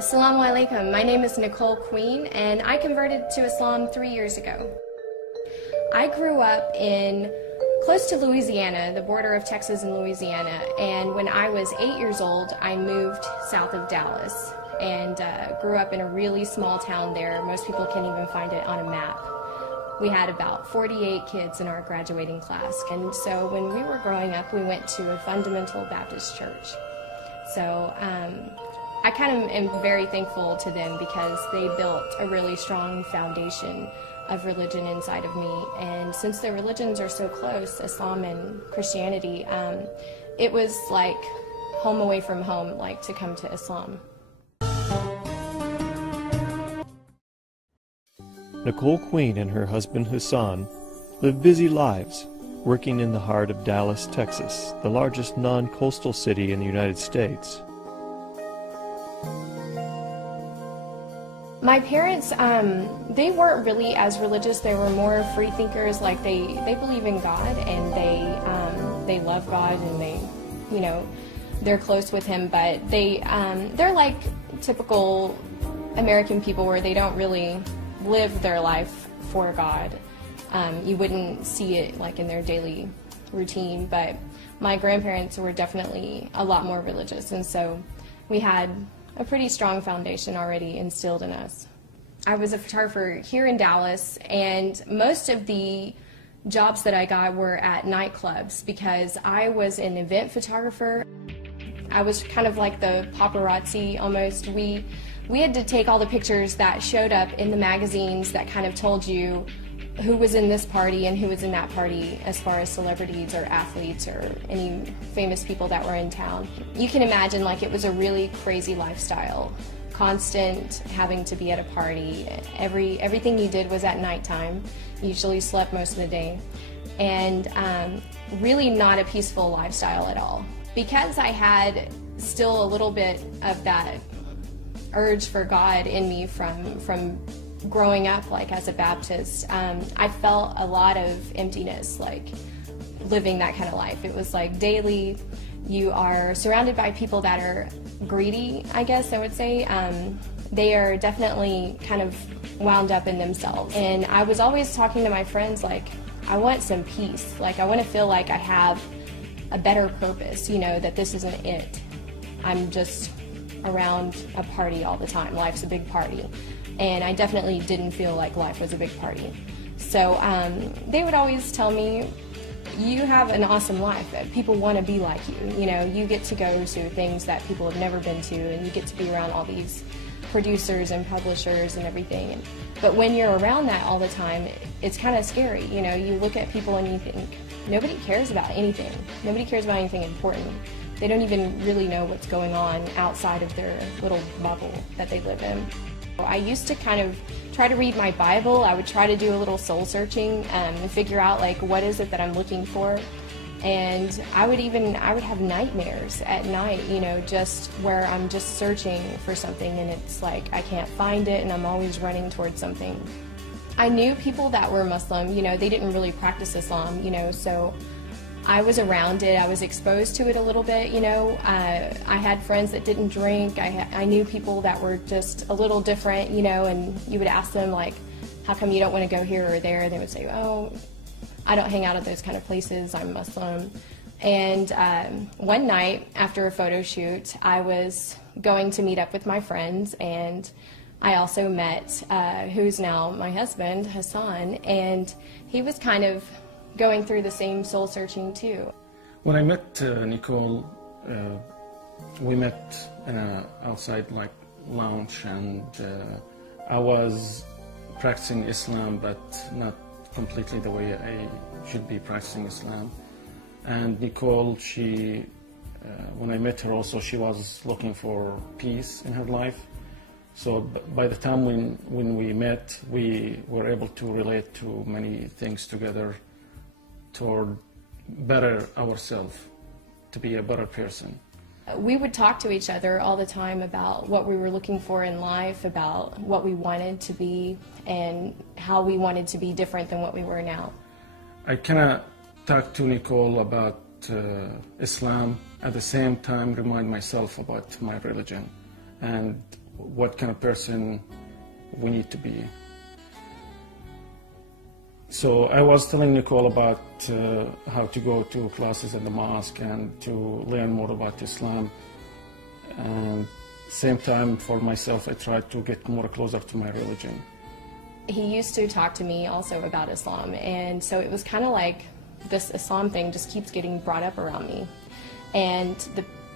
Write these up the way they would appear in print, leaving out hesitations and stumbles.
Assalamu alaikum. My name is Nicole Queen and I converted to Islam 3 years ago. I grew up in close to Louisiana, the border of Texas and Louisiana, and when I was 8 years old I moved south of Dallas and grew up in a really small town there. Most people can't even find it on a map. We had about 48 kids in our graduating class, and so when we were growing up we went to a fundamental Baptist church. So I kind of am very thankful to them because they built a really strong foundation of religion inside of me. And since the religions are so close, Islam and Christianity, it was like home away from home, like to come to Islam. Nicole Queen and her husband Hassan live busy lives, working in the heart of Dallas, Texas, the largest non-coastal city in the United States. My parents, they weren't really as religious. They were more free thinkers. Like they believe in God and they love God and they're close with Him. But they're like typical American people where they don't really live their life for God. You wouldn't see it like in their daily routine. But my grandparents were definitely a lot more religious, and so we had a pretty strong foundation already instilled in us. I was a photographer here in Dallas, and most of the jobs that I got were at nightclubs because I was an event photographer. I was kind of like the paparazzi almost. We had to take all the pictures that showed up in the magazines that kind of told you who was in this party and who was in that party as far as celebrities or athletes or any famous people that were in town. You can imagine like it was a really crazy lifestyle. Constant having to be at a party. Everything you did was at nighttime. You usually slept most of the day. And really not a peaceful lifestyle at all. Because I had still a little bit of that urge for God in me from growing up like as a Baptist, I felt a lot of emptiness like living that kind of life. It was like daily you are surrounded by people that are greedy, I guess I would say. They are definitely kind of wound up in themselves, and I was always talking to my friends like, I want some peace, like I want to feel like I have a better purpose, that this isn't it. I'm just around a party all the time. Life's a big party. And I definitely didn't feel like life was a big party. So they would always tell me, you have an awesome life. People want to be like you. You get to go to things that people have never been to, and you get to be around all these producers and publishers and everything. But when you're around that all the time, it's kind of scary. You look at people and you think, nobody cares about anything. Nobody cares about anything important. They don't even really know what's going on outside of their little bubble that they live in. I used to kind of try to read my Bible. I would try to do a little soul searching and figure out like what is it that I'm looking for. And I would have nightmares at night, just where I'm just searching for something and it's like I can't find it and I'm always running towards something. I knew people that were Muslim, they didn't really practice Islam, so I was around it. I was exposed to it a little bit, I had friends that didn't drink. I knew people that were just a little different, and you would ask them, like, how come you don't want to go here or there? And they would say, oh, I don't hang out at those kind of places. I'm Muslim. And one night after a photo shoot, I was going to meet up with my friends, and I also met who's now my husband, Hassan, and he was kind of going through the same soul searching too. When I met Nicole, we met in a outside like lounge, and I was practicing Islam, but not completely the way I should be practicing Islam. And Nicole, when I met her also, she was looking for peace in her life. So by the time when we met, we were able to relate to many things together toward better ourselves, to be a better person. We would talk to each other all the time about what we were looking for in life, about what we wanted to be, and how we wanted to be different than what we were now. I kind of talked to Nicole about Islam, at the same time remind myself about my religion. And what kind of person we need to be. So I was telling Nicole about how to go to classes at the mosque and to learn more about Islam. And same time for myself, I tried to get more closer to my religion. He used to talk to me also about Islam, and so it was kind of like this Islam thing just keeps getting brought up around me. And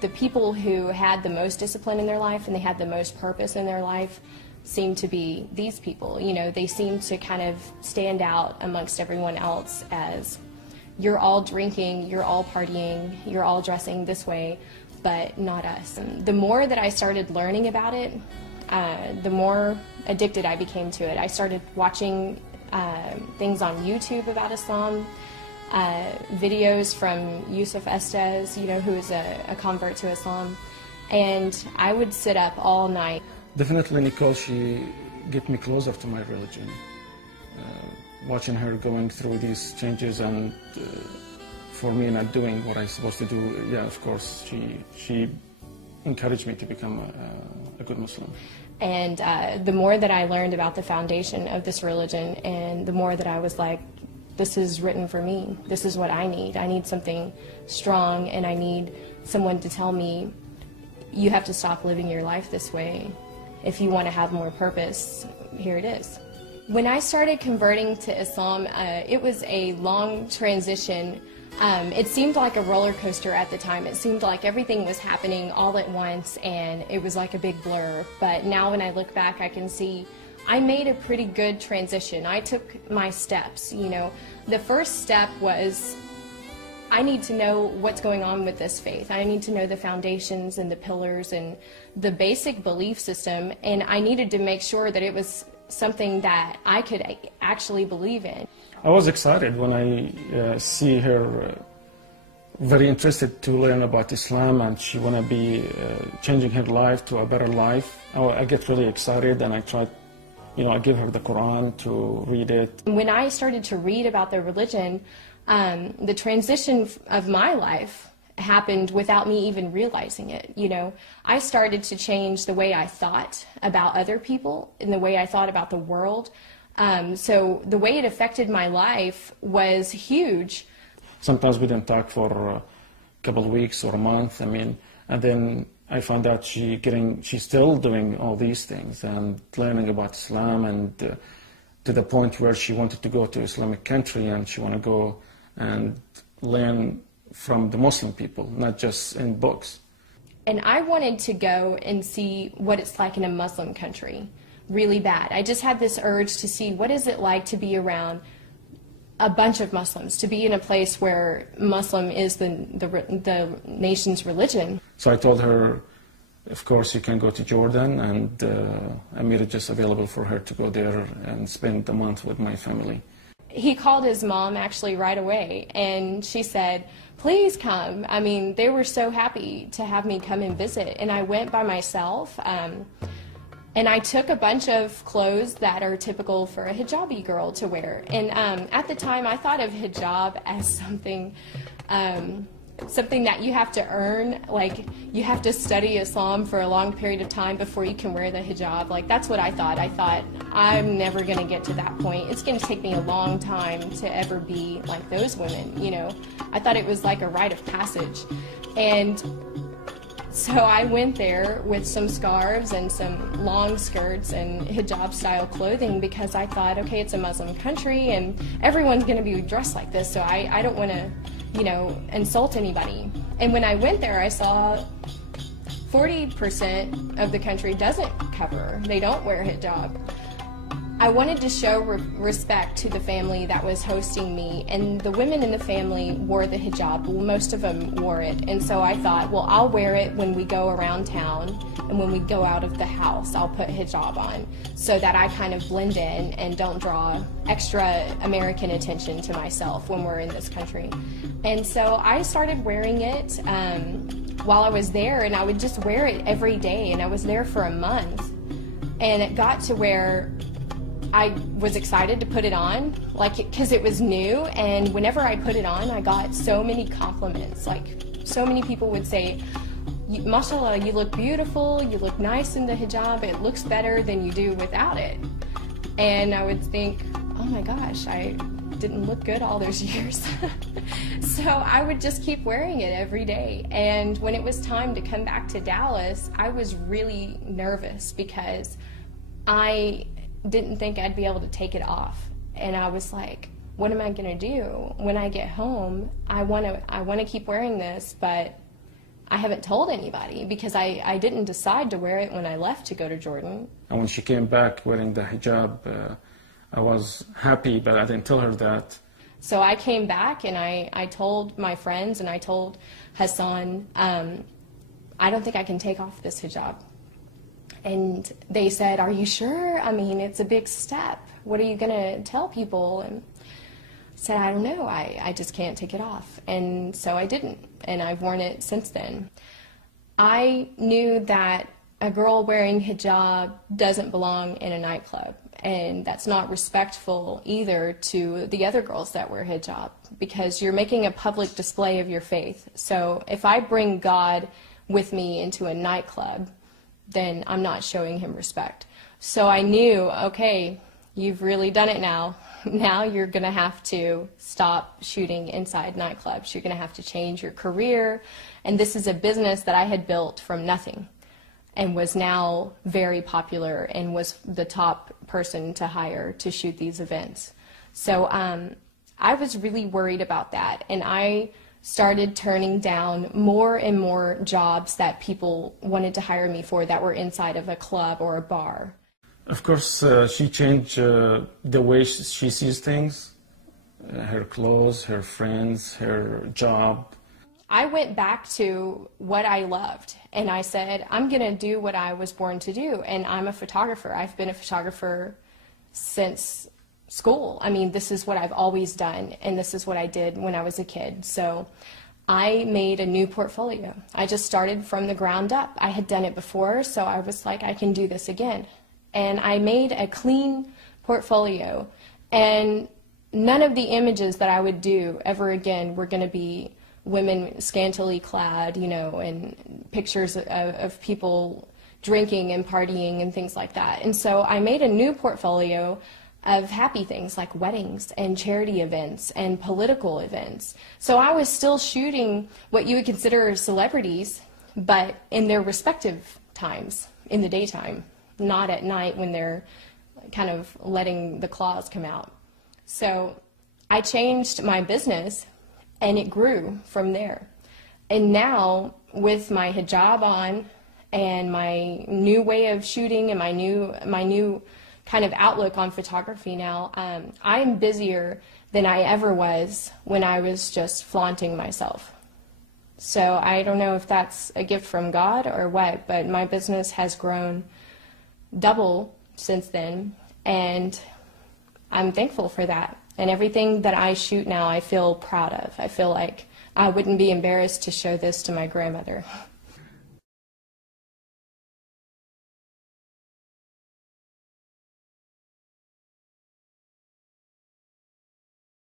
the people who had the most discipline in their life and they had the most purpose in their life seem to be these people. You know, they seem to kind of stand out amongst everyone else as you're all drinking, you're all partying, you're all dressing this way, but not us. And the more that I started learning about it, the more addicted I became to it. I started watching things on YouTube about Islam, videos from Yusuf Estes, you know, who is a convert to Islam, and I would sit up all night. Definitely Nicole, she get me closer to my religion. Watching her going through these changes and for me not doing what I'm supposed to do, yeah, of course, she encouraged me to become a good Muslim. And the more that I learned about the foundation of this religion, and the more that I was like, this is written for me. This is what I need. I need something strong, and I need someone to tell me, you have to stop living your life this way. If you want to have more purpose, here it is. When I started converting to Islam, it was a long transition. It seemed like a roller coaster at the time. It seemed like everything was happening all at once, and it was like a big blur. But now when I look back, I can see I made a pretty good transition. I took my steps, you know. The first step was I need to know what's going on with this faith. I need to know the foundations and the pillars and the basic belief system, and I needed to make sure that it was something that I could actually believe in. I was excited when I see her very interested to learn about Islam, and she want to be changing her life to a better life. I get really excited, and I try, you know, I give her the Quran to read it. When I started to read about the religion, the transition of my life happened without me even realizing it. You know, I started to change the way I thought about other people and the way I thought about the world. So the way it affected my life was huge. Sometimes we didn't talk for a couple of weeks or a month. I mean, and then I found out she's still doing all these things and learning about Islam, and to the point where she wanted to go to Islamic country, and she want to go and learn from the Muslim people, not just in books. And I wanted to go and see what it's like in a Muslim country, really bad. I just had this urge to see what is it like to be around a bunch of Muslims, to be in a place where Muslim is the nation's religion. So I told her, of course, you can go to Jordan, and Amir is just available for her to go there and spend a month with my family. He called his mom actually right away, and she said, please come. I mean, they were so happy to have me come and visit, and I went by myself, and I took a bunch of clothes that are typical for a hijabi girl to wear. And at the time, I thought of hijab as something that you have to earn, like you have to study Islam for a long period of time before you can wear the hijab. Like, that's what I thought. I thought, I'm never going to get to that point. It's going to take me a long time to ever be like those women, you know. I thought it was like a rite of passage. And so I went there with some scarves and some long skirts and hijab-style clothing because I thought, okay, it's a Muslim country and everyone's going to be dressed like this, so I don't want to, you know, insult anybody. And when I went there, I saw 40% of the country doesn't cover. They don't wear hijab. I wanted to show respect to the family that was hosting me, and the women in the family wore the hijab. Well, most of them wore it, and so I thought, well, I'll wear it when we go around town, and when we go out of the house, I'll put hijab on, so that I kind of blend in and don't draw extra American attention to myself when we're in this country. And so I started wearing it while I was there, and I would just wear it every day, and I was there for a month, and it got to where I was excited to put it on, like, because it was new, and whenever I put it on, I got so many compliments. Like, so many people would say, mashallah, you look beautiful, you look nice in the hijab, it looks better than you do without it. And I would think, oh my gosh, I didn't look good all those years. So I would just keep wearing it every day. And when it was time to come back to Dallas, I was really nervous because I didn't think I'd be able to take it off. And I was like, what am I going to do when I get home? I want to keep wearing this, but I haven't told anybody because I didn't decide to wear it when I left to go to Jordan. And when she came back wearing the hijab, I was happy, but I didn't tell her that. So I came back and I told my friends and I told Hassan, I don't think I can take off this hijab. And they said, are you sure? I mean, it's a big step. What are you going to tell people? And I said, I don't know. I just can't take it off. And so I didn't. And I've worn it since then. I knew that a girl wearing hijab doesn't belong in a nightclub. And that's not respectful either to the other girls that wear hijab, because you're making a public display of your faith. So if I bring God with me into a nightclub, then I'm not showing him respect. So I knew, okay, you've really done it now. Now you're going to have to stop shooting inside nightclubs. You're going to have to change your career. And this is a business that I had built from nothing and was now very popular and was the top person to hire to shoot these events. So I was really worried about that, and I started turning down more and more jobs that people wanted to hire me for that were inside of a club or a bar. Of course, she changed the way she sees things, her clothes, her friends, her job. I went back to what I loved, and I said, I'm going to do what I was born to do, and I'm a photographer. I've been a photographer since school. I mean, this is what I've always done, and this is what I did when I was a kid. So I made a new portfolio. I just started from the ground up. I had done it before, so I was like, I can do this again. And I made a clean portfolio, and none of the images that I would do ever again were going to be women scantily clad, you know, and pictures of people drinking and partying and things like that. And so I made a new portfolio of happy things like weddings and charity events and political events. So I was still shooting what you would consider celebrities, but in their respective times, in the daytime, not at night when they're kind of letting the claws come out. So I changed my business, and it grew from there. And now, with my hijab on and my new way of shooting and my new kind of outlook on photography now, I'm busier than I ever was when I was just flaunting myself. So I don't know if that's a gift from God or what, but my business has grown double since then, and I'm thankful for that. And everything that I shoot now, I feel proud of. I feel like I wouldn't be embarrassed to show this to my grandmother.